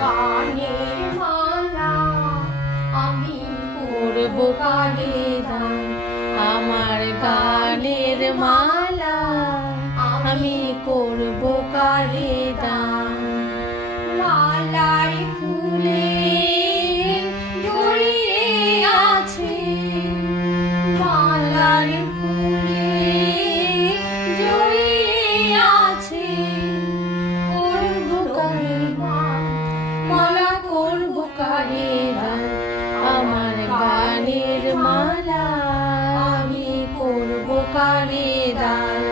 গানের মালা আমি করব কারে দান, আমার গানের মালা আমি করব কারে দান। মালার ফুলে জড়িয়ে আছে, মালার ফুলে জড়িয়ে আছে, করব কারে মালা করব কারে দান, আমার গানের মালা আমি করব কারে দান।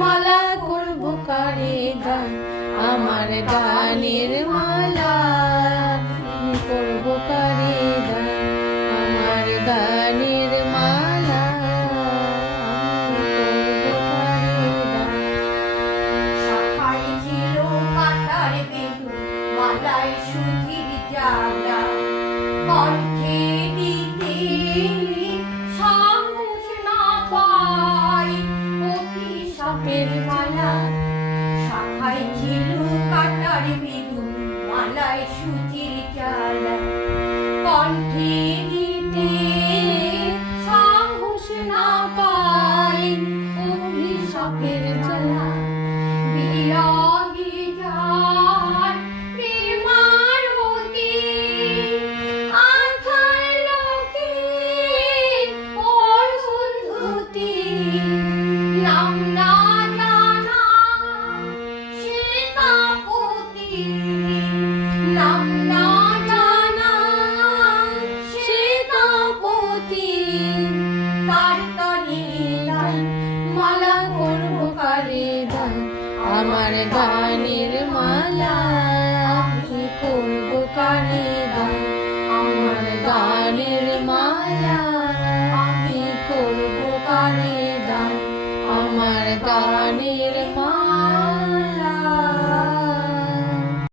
মালা করব কারে দান, আমার গানের মালা আমি করব কারে দান, আমার গানের মালা আমি করব কারে দান। শাখায় ছিল কাটার বেদু, মালায় সুধীর জ্বালা, কণ্ঠে দিতে সাহস না পাই অভিশাপের মালা। শাখায় ছিল কাটার বেদু, মালায় সুধীর জ্বালা, কণ্ঠে দিতে সাহস না পাই অভিশাপের জ্বালা। বিরাগী যার প্রেমারতি, আঁধার লোকে ওর সন্ধুতি, নাম না জানা সে তাপতি, নাম না জানা সে তাপতি, তার তরে দান মালা করব কারে দান, আমার গান